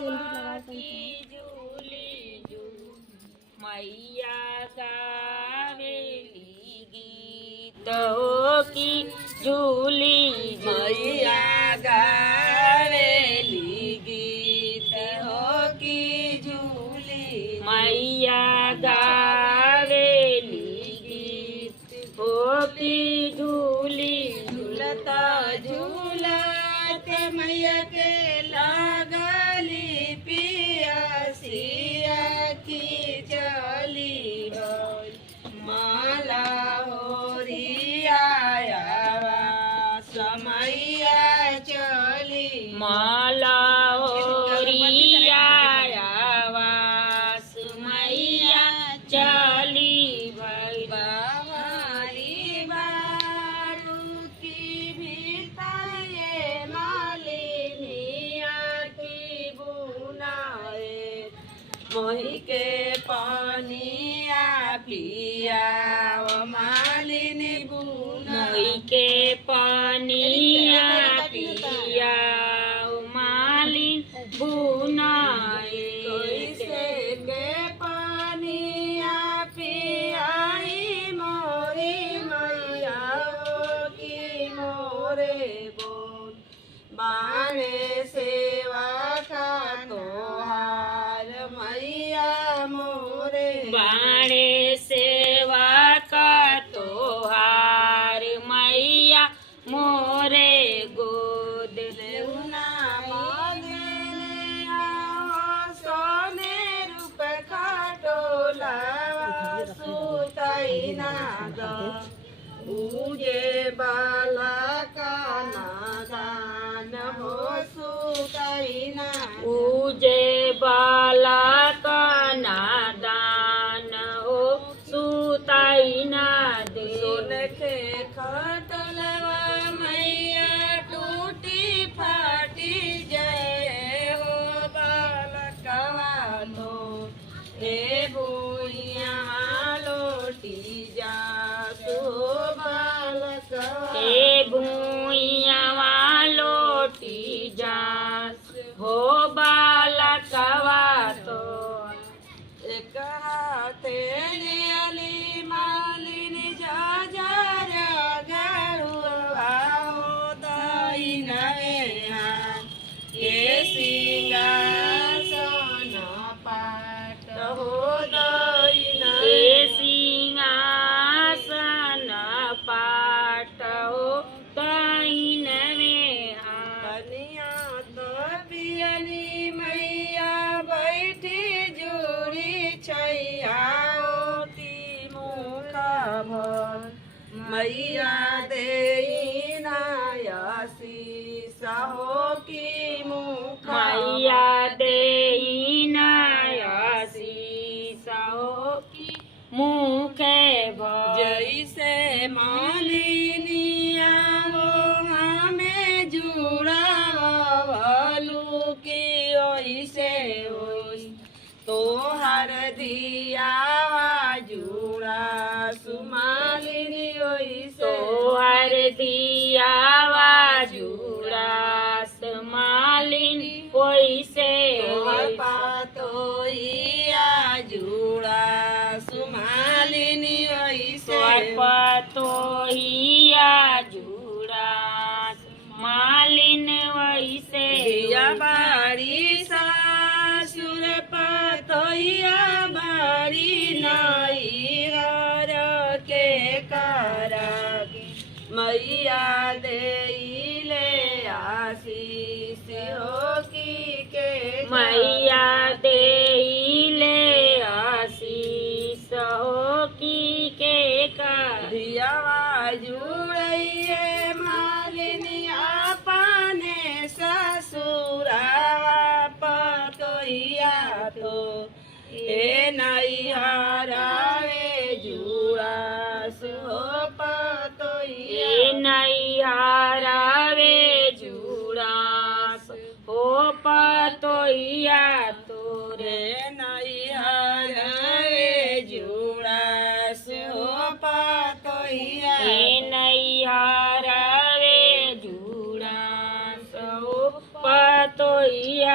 झूली झूल मैया गावेली गीत हो की झूली मैया गावेली गीत हो की झूली मैया गावेली गीत हो की झूली झूलता झूलत मैया के लागली पियासिया की चली गई माला होरिया समैया चली माला होरिया समैया चली भई बाहरी बारू की भीताए मालिनिया की बुनाए मोही के पानिया पिया मालिनी बुना मोही के पानिया पिया मालिन बुनाए कैसे के पानिया पियाई मोरी मैया की मोरे बोल बाणे सेवा का तोहार मैया मोरे बाणे सेवा का तोहार मैया मोरे गोद लेउना सोने रूप खटोलावा सुताई ना उजे बाला का नादान हो सुताई ना उजे बाला का नादान हो सुताई ना दे सोन के खटोलवा मैया टूटी फाटी जाए हो बालकवा तो हे भूइया लोटी जा हे भूइया लोटी जास हो बालकवा तो एक हाथे नियली मालिनी जा गरुआ हो दाई नवे ये सिंहासन पाट हो दाई नवे सिंहासन पाट हो दाइन में बनिया तो पियनी मैया बैठी जुड़ी छैया मुखा भर मैया दे नायासी सहो की मुखा मैया दे नायासी सहो की मुखे भर जैसे मालिनिया हो हमें जुड़ा भलू की ओइसे होई तो हर दिया जुड़ा सुमालिनी ओइसे तो हर दिया जुड़ा सुमालिनी ओइसे पातोइया जुड़ा सुमालिनी ओइसे पातोइया जुड़ा मालिन वैसे दिया बाड़ी सासुर पतोइया बाड़ी नाई हर के करागी मैया दे ले आशीष हो की के मैया दे ले आशीष हो की के का दिया जुड़िए मालिनी अपने ससुरावा पतोइया तो ए नहीं हरावे जुड़ा सो पतोइया नहीं हरावे जुड़ा हो पतोइया तोरे नहीं हरावे जुड़ा सो पतोइया नहीं हरावे जुड़ा सो पतोइया